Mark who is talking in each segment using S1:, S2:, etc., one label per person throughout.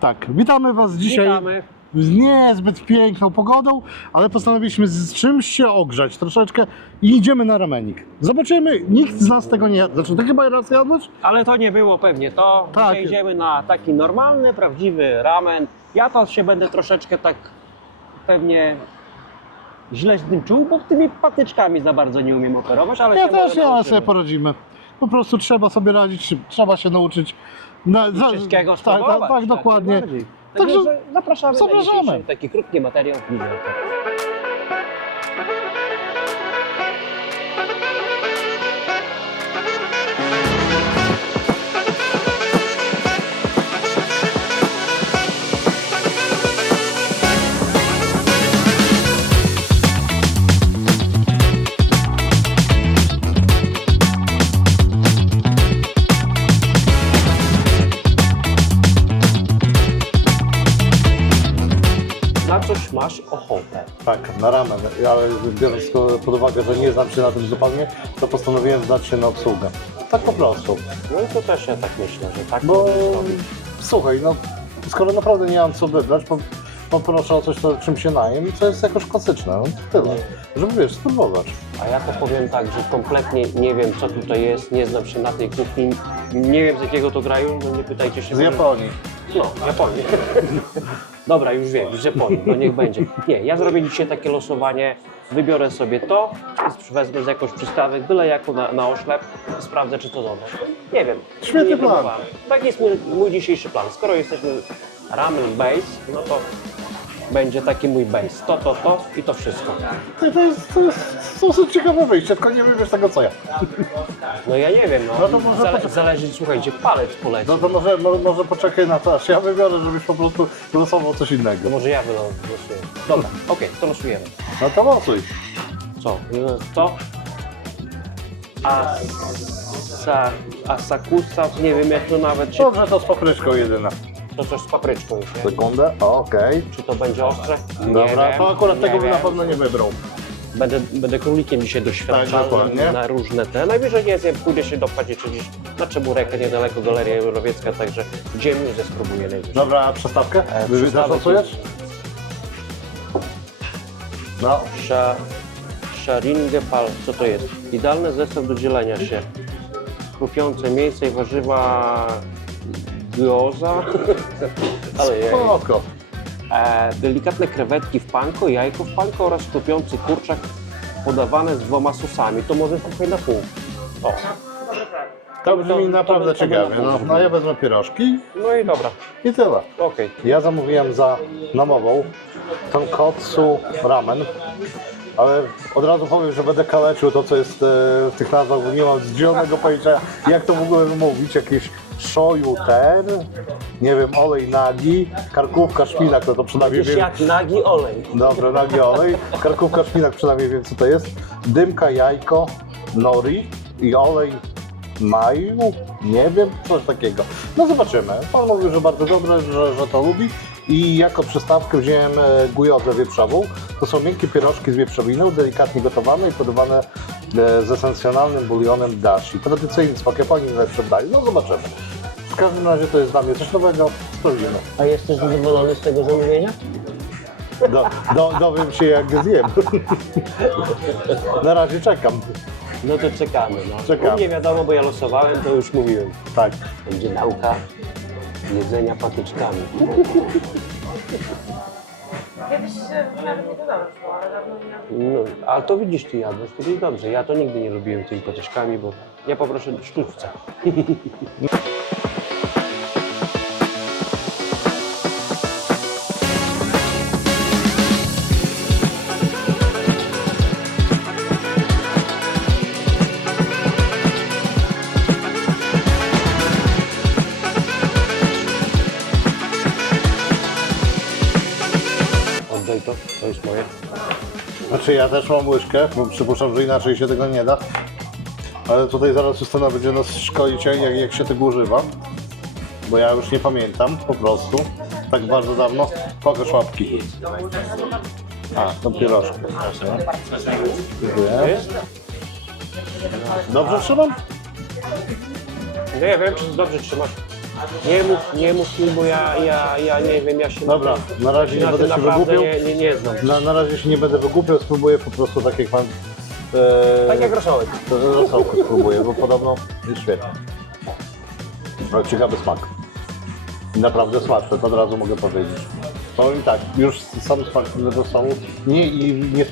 S1: Tak, witamy Was dzisiaj
S2: Witamy.
S1: z niezbyt piękną pogodą, ale postanowiliśmy z czymś się ogrzać troszeczkę i idziemy na ramenik. Zobaczymy, nikt z nas tego nie jadł. Znaczy, ty chyba raz jadłeś?
S2: Ale to nie było pewnie to.
S1: Tak.
S2: Dzisiaj idziemy na taki normalny, prawdziwy ramen. Ja to się będę troszeczkę tak pewnie źle z tym czuł, bo tymi patyczkami za bardzo nie umiem operować, ale
S1: Ja
S2: się
S1: też, ja
S2: nauczymy.
S1: sobie poradzimy. Po prostu trzeba sobie radzić, trzeba się nauczyć. Na, za-
S2: Wszystkiego
S1: tak, tak,
S2: spróbować.
S1: tak, dokładnie.
S2: najbardziej.
S1: Także
S2: Także zapraszamy
S1: zapraszamy.
S2: na dzisiejszy taki krótki materiał. Widzę. Na coś masz ochotę.
S1: Tak, na ramen, ale biorąc pod uwagę, że nie znam się na tym zupełnie, to postanowiłem zdać się na obsługę. Tak po prostu.
S2: No i to też ja tak myślę, że tak
S1: Bo
S2: robić.
S1: słuchaj, no skoro naprawdę nie mam co wybrać, po- poproszę o coś, to, czym się najem i co jest jakoś klasyczne. No, tyle. Żeby wiesz, spróbować.
S2: A ja to powiem tak, że kompletnie nie wiem co tutaj jest, nie znam się na tej kuchni, nie wiem z jakiego to kraju, no nie pytajcie się.
S1: Z
S2: bo-
S1: Japonii.
S2: No, Japonii. Dobra, już wiem, z Japonii, no niech będzie. Nie, ja zrobię dzisiaj takie losowanie, wybiorę sobie to, i wezmę z jakąś przystawek, byle jako na, na oślep sprawdzę, czy to dobre. Nie wiem.
S1: Świetny
S2: nie
S1: plan.
S2: próbowałem. Tak jest mój, mój dzisiejszy plan. Skoro jesteśmy ramen base, no to będzie taki mój base. To, to, to i to wszystko.
S1: To, to, jest, to jest dosyć ciekawe wyjście, tylko nie wybierz tego co ja.
S2: No ja nie wiem, no.
S1: No to może
S2: Zale,
S1: poczekaj.
S2: zależy, słuchajcie, palec poleci.
S1: No to może, mo- może poczekaj na to, aż ja wybiorę, żebyś po prostu losował coś
S2: To
S1: innego.
S2: może ja wylosuję. Dobra, okej, to losujemy.
S1: No to losuj.
S2: Co? No, To? Asa, asakusa, nie wiem jak to nawet się...
S1: Dobrze, to z papryczką jedyna.
S2: To coś z papryczką już, nie?
S1: Sekundę, okej.
S2: Czy to będzie ostre? Nie
S1: Dobra,
S2: wiem,
S1: to akurat
S2: nie
S1: tego bym
S2: wiem.
S1: na pewno nie wybrał.
S2: Będę, będę królikiem dzisiaj doświadczał
S1: Tak, dokładnie.
S2: na, różne te. Najwyżej nie zjem, pójdę się dopchać jeszcze gdzieś na Czebureka, niedaleko Galeria Eurowiecka, także idziemy i spróbuję najwyżej.
S1: Dobra, a przestawkę?
S2: E,
S1: Wy
S2: przystawek
S1: losujesz? No,
S2: Sza, Sharinge Pal, co to jest? Idealny zestaw do dzielenia się. Chrupiące mięso i warzywa gyoza. Ale jej.
S1: spoko.
S2: E, delikatne krewetki w panko, jajko w panko oraz chrupiący kurczak podawane z dwoma sosami. To może trochę na pół. O.
S1: To brzmi
S2: to-
S1: naprawdę
S2: to- to by
S1: ciekawie. No, no ja wezmę pierożki
S2: No i dobra,
S1: i tyle.
S2: okej.
S1: Ja zamówiłem za namową tonkotsu ramen, ale od razu powiem, że będę kaleczył to, co jest e, w tych nazwach, bo nie mam zielonego pojęcia, jak to w ogóle wymówić. Jakieś shoyu ten, nie wiem, olej nagi, karkówka, szpinak, no to przynajmniej wiem.
S2: jak nagi olej.
S1: Dobra, nagi olej, karkówka, szpinak, przynajmniej wiem, co to jest. Dymka, jajko, nori i olej maju, nie wiem, coś takiego. No zobaczymy. Pan mówił, że bardzo dobre, że, że to lubi. I jako przystawkę wziąłem e, gujozę wieprzową. To są miękkie pierożki z wieprzowiną, delikatnie gotowane i podawane e, z esencjonalnym bulionem dashi. Tradycyjny smak Japonii w daniu. No zobaczymy. W każdym razie to jest dla mnie coś nowego. Sprawdzimy.
S2: A jesteś zadowolony z tego zamówienia?
S1: Do, do, dowiem się jak zjem. Na razie czekam.
S2: No to czekamy. No.
S1: Czekamy.
S2: U mnie wiadomo, bo ja losowałem, to już mówiłem.
S1: Tak.
S2: Będzie nauka jedzenia patyczkami.
S3: Kiedyś się nawet nie dodałam, ale dawno nie
S2: No, ale to widzisz, ty jadłeś, to jest dobrze. Ja to nigdy nie lubiłem tymi patyczkami, bo ja poproszę sztuczce.
S1: Znaczy ja też mam łyżkę, bo przypuszczam, że inaczej się tego nie da. Ale tutaj zaraz Justyna będzie nas szkolić, jak, jak się tego używa. Bo ja już nie pamiętam, po prostu. Tak bardzo dawno. Pokaż łapki. A, to pierożki. Dziękuję. Dobrze trzymam?
S2: Ja wiem, czy dobrze trzymasz. Nie mów, nie mów mi, bo ja, ja, ja nie wiem, ja się
S1: Dobra, na razie nie
S2: na
S1: będę się
S2: naprawdę
S1: wygłupiał.
S2: nie, nie, nie znam.
S1: Na, na razie się nie będę wygłupiał, spróbuję po prostu tak jak mam. E,
S2: Tak jak rosołek.
S1: to rosołku spróbuję, bo podobno jest świetnie. Ale ciekawy smak. Naprawdę smaczne, to od razu mogę powiedzieć. Powiem tak, już sam smak tego rosołu nie i nie,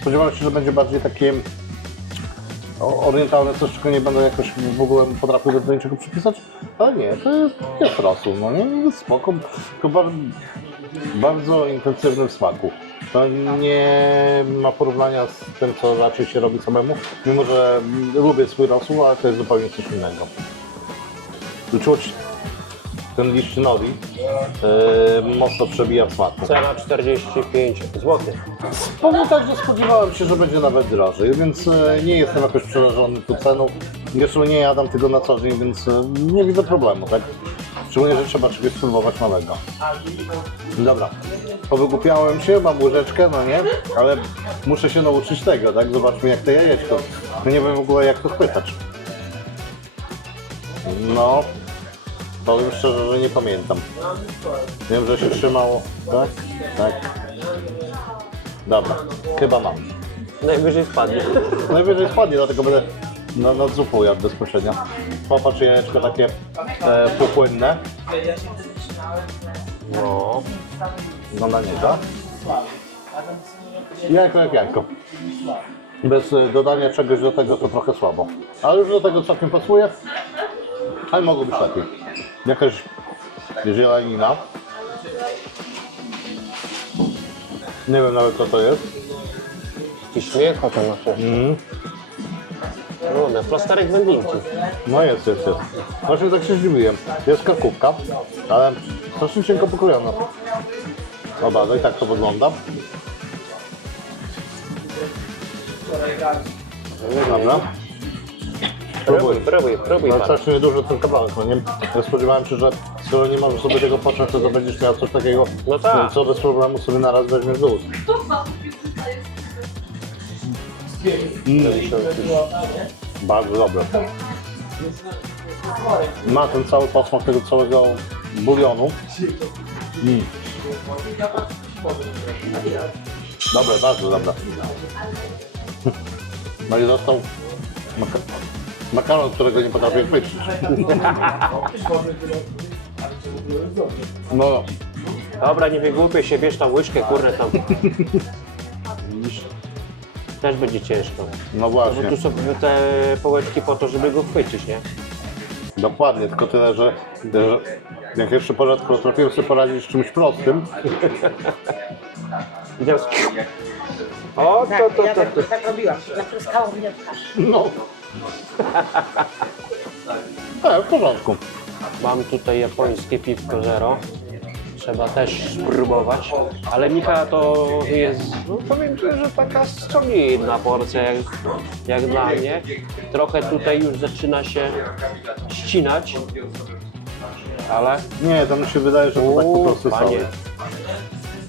S1: spodziewałem się, że będzie bardziej takie orientalne coś, czego nie będę jakoś w ogóle potrafił do niczego przypisać, ale nie, to jest, jest rosół, no nie, jest spoko, tylko bar, bardzo intensywny w smaku. To nie ma porównania z tym, co raczej się robi samemu, mimo że lubię swój rosół, ale to jest zupełnie coś innego. Czuć ten liść nori yy, mocno przebija w smaku.
S2: Cena 45 zł.
S1: Powiem tak, że spodziewałem się, że będzie nawet drożej, więc e, nie jestem jakoś przerażony tu ceną. Jeszcze nie jadam tego na co dzień, więc e, nie widzę problemu, tak? Szczególnie, że trzeba czegoś spróbować nowego. Dobra, powygłupiałem się, mam łyżeczkę, no nie? Ale muszę się nauczyć tego, tak? Zobaczmy jak to jajeczko. No nie wiem w ogóle jak to chwytać. No, powiem szczerze, że nie pamiętam. Wiem, że się trzymało, tak? Tak. Dobra, chyba mam.
S2: Najwyżej spadnie.
S1: Najwyżej spadnie, dlatego będę na, na zupą jadł bezpośrednio. Popatrz, jajeczko takie e, płynne.
S2: No.
S1: No na niego. Jajko jak jajko. Bez e, dodania czegoś do tego to trochę słabo. Ale już do tego całkiem pasuje. Ale mogło być lepiej. Jakaś zielenina. Nie wiem nawet co to jest.
S2: Jakiś śmiech o tym na
S1: Mhm.
S2: No, na plasterek wędlinki.
S1: No jest, jest, jest. Właśnie tak się zdziwiłem. Jest karkówka, ale strasznie cienko pokrojona. Dobra, no i tak to wygląda. Dobra.
S2: Próbuj, próbuj, próbuj
S1: No
S2: pan.
S1: strasznie duży ten kawałek, no nie? Ja spodziewałem się, że skoro nie możesz sobie tego począć, to będziesz miał coś takiego,
S2: No tak.
S1: co bez problemu sobie na raz weźmiesz do ust. Mm. Bardzo dobre. Ma ten cały posmak tego całego bulionu. Mm. Dobre, bardzo dobre. No i został maka makaron, którego nie potrafię chwycić. No,
S2: Dobra, nie wygłupię się, bierz tą łyżkę, kurde tam. Też będzie ciężko.
S1: no
S2: Bo
S1: właśnie.
S2: tu są te połeczki po to, żeby go chwycić, nie?
S1: Dokładnie, tylko tyle, że, że jak jeszcze porzadko trafiłem sobie poradzić z czymś prostym,
S2: I teraz... O,
S3: Tak,
S2: to, to,
S3: ja
S2: to,
S3: tak,
S2: to.
S3: tak robiłam. Napryskało mnie w kaszę.
S1: no. E, w porządku.
S2: Mam tutaj japońskie piwko zero. Trzeba też spróbować. Ale Mika to jest, no powiem Ci, że taka solidna porcja jak, jak dla mnie. Trochę tutaj już zaczyna się ścinać. Ale
S1: Nie, to mi się wydaje, że to tak po prostu
S2: panie.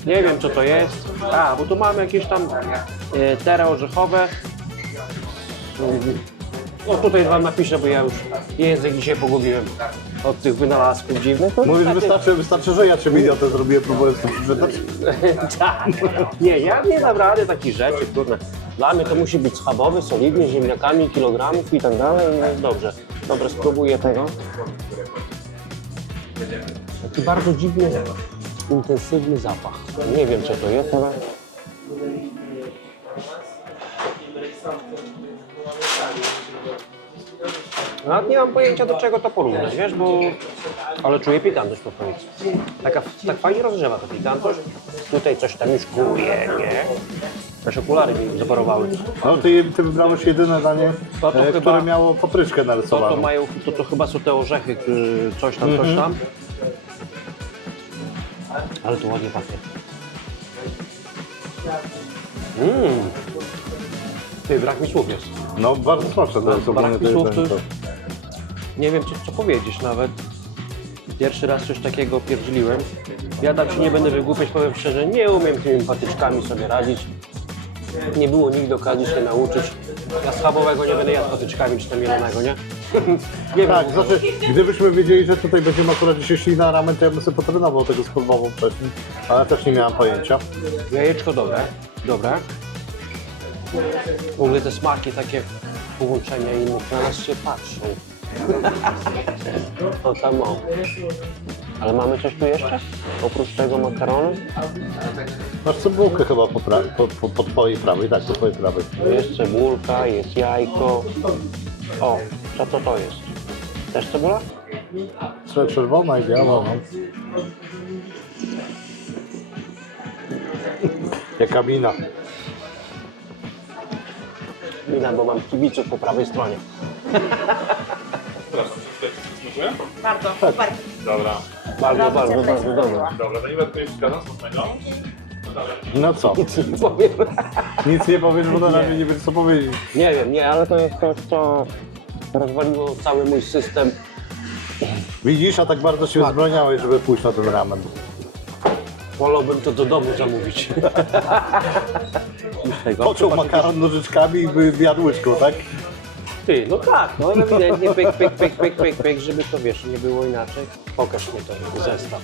S2: Nie wiem co to jest. A, bo tu mamy jakieś tam e, orzechowe. No tutaj wam napiszę, bo ja już język dzisiaj pogubiłem od tych wynalazków dziwnych. No,
S1: Mówisz,
S2: takie-
S1: wystarczy, wystarczy, że ja cię idiotę zrobiłem, próbując to przeczytać.
S2: tak. Nie, ja nie dam rady takich rzeczy, kurde. Dla mnie to musi być schabowy, solidny, z ziemniakami, kilogramów i tak dalej. No dobrze. Dobrze, spróbuję tego. Taki bardzo dziwny, intensywny zapach. Nie wiem co to jest, ale... Nawet nie mam pojęcia do czego to porównać, wiesz, bo... Ale czuję pikantność po prostu. Taka, tak fajnie rozgrzewa ta pikantność. Tutaj coś tam już kuje, nie? Też okulary mi zaparowały.
S1: No ty, ty wybrałeś jedyne danie,
S2: To to
S1: e,
S2: chyba-
S1: które miało papryczkę
S2: To, to
S1: narysowaną.
S2: mają, to, to chyba są te orzechy, y, coś tam, coś tam. Ale to ładnie pachnie. Mmm. Ty, brak mi słów jest.
S1: No bardzo smaczne to jest
S2: Brak mi
S1: to
S2: słów,
S1: jedzenie.
S2: to Nie wiem, co, co powiedzieć nawet. Pierwszy raz coś takiego pierdzieliłem. Ja tam się nie będę wygłupiać, powiem szczerze, nie umiem tymi patyczkami sobie radzić. Nie było nigdy okazji się nauczyć. Ja schabowego nie będę jadł patyczkami czy tam mielonego, nie? Nie
S1: Tak,
S2: wiem,
S1: znaczy, gdybyśmy wiedzieli, że tutaj będziemy akurat dzisiaj szli na ramen, to ja bym sobie potrenował tego z wcześniej, ale też nie miałem pojęcia.
S2: Jajeczko dobre, dobre. W ogóle te smaki takie połączenia i na nas się patrzą. O tam o. Ale mamy coś tu jeszcze? Oprócz tego makaronu?
S1: Masz cebulkę chyba po, pra- po, po, po twojej prawej, tak, po twojej prawej.
S2: Jest cebulka, jest jajko. O, co to to jest? Też cebula?
S1: Czerw- Czerwona i biała, no. Jaka mina.
S2: Widać, bo mam kibiców po prawej stronie.
S3: Bardzo, super.
S4: Dobra.
S2: Bardzo, bardzo, bardzo dobre.
S4: Dobra, to nie będę tutaj przeszkadzał, smacznego.
S1: No co?
S2: Nic nie powiem.
S1: Nic nie powiesz, bo na razie nie wiesz co powiedzieć.
S2: Nie wiem, nie, ale to jest coś, co rozwaliło cały mój system.
S1: Widzisz, a tak bardzo się wzbraniałeś, żeby pójść na ten ramen.
S2: Wolałbym to do domu zamówić. Niż tego. Chyba,
S1: makaron nożyczkami i by zjadł łyżką, tak?
S2: Ty, no tak, no ewidentnie pyk, pyk, pyk, pyk, pyk, pyk, żeby to wiesz, nie było inaczej. Pokaż mi ten zestaw.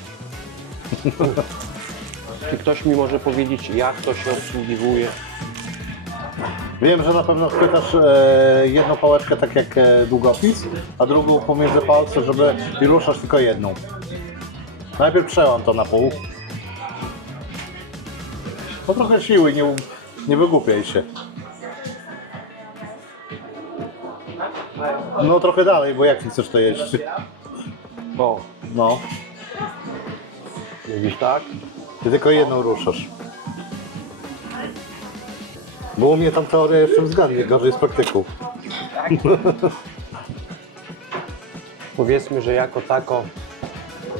S2: Czy ktoś mi może powiedzieć, jak to się obsługiwuje?
S1: Wiem, że na pewno chwytasz e, jedną pałeczkę tak jak e, długopis, a drugą pomiędzy palce, żeby i ruszasz tylko jedną. Najpierw przełam to na pół. No trochę siły, nie, nie wygłupiaj się. No trochę dalej, bo jak chcesz to jeść?
S2: O,
S1: No,
S2: widzisz tak?
S1: ty tylko jedną ruszasz. Bo u mnie tam teoria jeszcze względnie gorzej z praktyką.
S2: Powiedzmy, że jako tako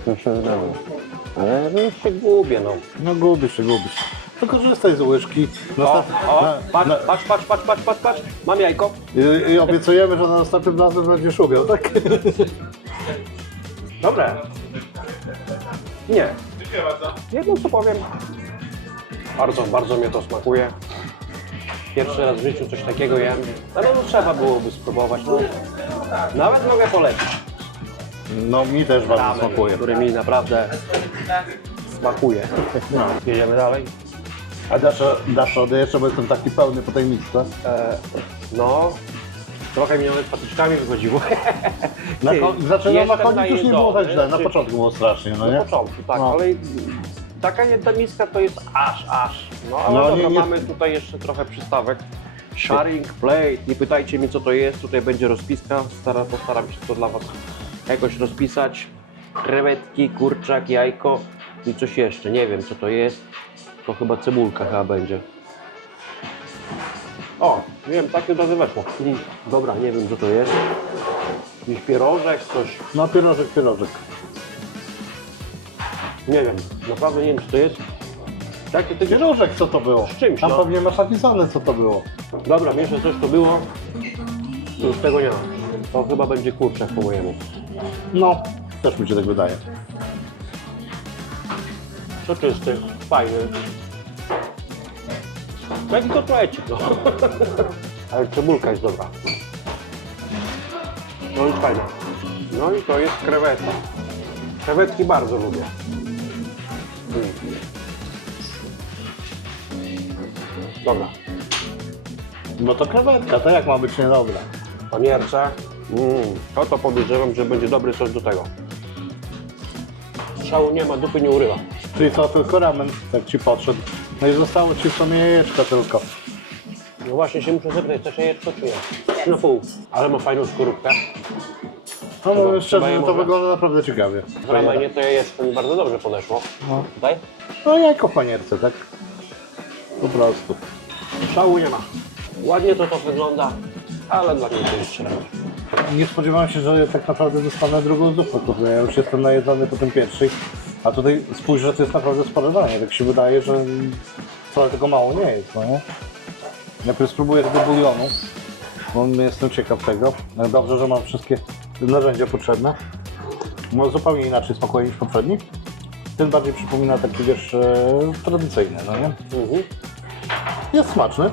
S2: to się udało. Ale no, się gubię, no.
S1: No gubisz się, gubisz. To korzystaj z łyżki.
S2: O,
S1: Następ...
S2: o, patrz,
S1: na,
S2: patrz, patrz, patrz, patrz, patrz, patrz. Mam jajko.
S1: i, I obiecujemy, że na następnym razem będziesz umiał, tak?
S2: Dobre. Nie,
S4: Dziękuję bardzo.
S2: jedno co powiem. Bardzo, bardzo mnie to smakuje. Pierwszy raz w życiu coś takiego jem. Ale no trzeba byłoby spróbować. No. Nawet mogę polecić.
S1: No mi też bardzo
S2: Ramen,
S1: smakuje.
S2: który mi naprawdę smakuje. Jedziemy dalej.
S1: A dasz, dasz jeszcze, bo jestem taki pełny po tej misce.
S2: E, no, trochę mi nawet patyczkami wychodziło.
S1: Na
S2: Ty,
S1: ko- znaczy, no, na
S2: jestem
S1: koniec już nie było tak źle, na
S2: czy-
S1: początku było strasznie, no
S2: Na
S1: nie?
S2: początku, tak,
S1: No.
S2: ale taka jedna miska to jest aż, aż. No ale
S1: No,
S2: dobra,
S1: nie- nie-
S2: mamy tutaj jeszcze trochę przystawek. Sharing plate, nie pytajcie mnie co to jest, tutaj będzie rozpiska, Stara, postaram się to dla Was jakoś rozpisać. Krewetki, kurczak, jajko i coś jeszcze, nie wiem co to jest. To chyba cebulka chyba będzie. O, wiem, takie od razu weszło. Mm, Dobra, nie wiem co to jest. Jakiś pierożek, coś,
S1: No pierożek, pierożek.
S2: nie wiem, naprawdę nie wiem co to jest. Takie ty
S1: Pierożek, co to było?
S2: Z czymś,
S1: Tam
S2: no.
S1: pewnie masz napisane, co to było.
S2: Dobra, jeszcze coś to było. Już tego nie ma. To chyba będzie kurczak po mojemu.
S1: No, też mi się tak wydaje.
S2: Soczysty, fajny. Taki kotlecik, no. Ale cebulka jest dobra. No i fajna. No i to jest krewetka. Krewetki bardzo lubię. Dobra.
S1: No to krewetka, to jak ma być niedobra?
S2: panierce. Mm, to to podejrzewam, że będzie dobry sos do tego. Szału nie ma, dupy nie urywa.
S1: Czyli co, tylko ramen, tak ci podszedł. No i zostało ci w sumie jajeczko tylko.
S2: No właśnie się muszę zapytać, chcesz jajeczko czy nie? Trzy na pół. Ale ma fajną skorupkę.
S1: No
S2: Trzeba-
S1: mówię
S2: trzeba
S1: szczerze,
S2: je
S1: że to wygląda naprawdę ciekawie.
S2: W ramenie to jajeczko mi bardzo dobrze podeszło.
S1: No.
S2: Tutaj?
S1: No jajko w panierce, tak? Po prostu.
S2: Szału nie ma. Ładnie to to wygląda, ale dla mnie to jest średnio.
S1: Nie spodziewałem się, że tak naprawdę dostanę drugą zupę, kurde. Ja już jestem najedzony po tym pierwszej. A tutaj spójrz, że to jest naprawdę spore danie. Tak się wydaje, że wcale tego mało nie jest, no nie? Najpierw spróbuję tego bulionu, bo jestem ciekaw tego. Dobrze, że mam wszystkie narzędzia potrzebne. No zupełnie inaczej smakuje niż poprzedni. Ten bardziej przypomina taki, wiesz, e, tradycyjny, no nie?
S2: Mhm.
S1: Jest smaczny.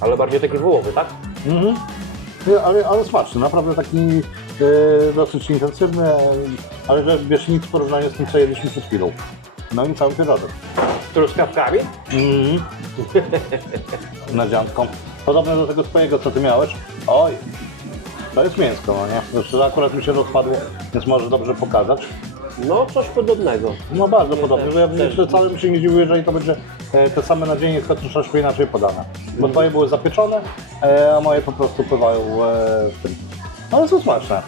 S2: Ale bardziej taki wołowy, tak?
S1: Mhm. Nie, Ale, ale smaczny, naprawdę taki dosyć intensywny, e, ale że, wiesz, nic w porównaniu z tym, co jedliśmy przed chwilą. No i cały pierożek.
S2: Truskawkami?
S1: Mhm. Nadzianką. Podobne do tego twojego, co ty miałeś. Oj, to jest mięsko, no nie? Zresztą akurat mi się rozpadło, więc może dobrze pokazać.
S2: No, coś podobnego.
S1: No bardzo
S2: Nie,
S1: podobnie,
S2: też-
S1: ja
S2: też.
S1: jeszcze wcale bym się nie dziwił, jeżeli to będzie e, te same nadzienie, tylko troszeczkę inaczej podane. Bo twoje były zapieczone, e, a moje po prostu pływają e, w tym. Ale są smaczne.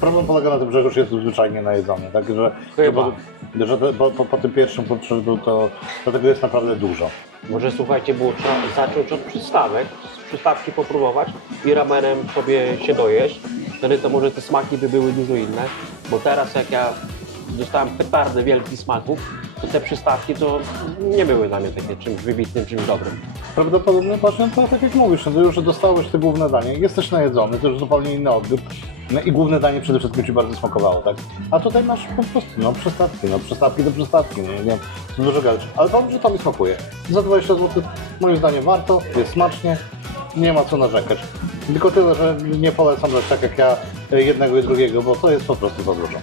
S1: Problem polega na tym, że już jest zwyczajnie najedzony, tak, że, że,
S2: Chyba.
S1: po, że po, po, po tym pierwszym podszytu to, to tego jest naprawdę dużo.
S2: Może słuchajcie, było trzeba zacząć od przystawek, z przystawki popróbować i ramenem sobie się dojeść. Wtedy to może te smaki by były dużo inne, bo teraz jak ja dostałem petardę wielkich smaków, to te przystawki to nie były dla mnie takie czymś wybitnym, czymś dobrym.
S1: Prawdopodobnie właśnie to tak jak mówisz, no to już dostałeś te główne danie, jesteś najedzony, to już zupełnie inny odbiór. No i główne danie przede wszystkim Ci bardzo smakowało, tak? A tutaj masz po prostu, no przystawki, no przystawki do przystawki, no nie wiem, to dużo gadać. Ale powiem, że to mi smakuje. Za 20 zł moim zdaniem warto, jest smacznie, nie ma co narzekać. Tylko tyle, że nie polecam brać tak jak ja jednego i drugiego, bo to jest po prostu za dużo.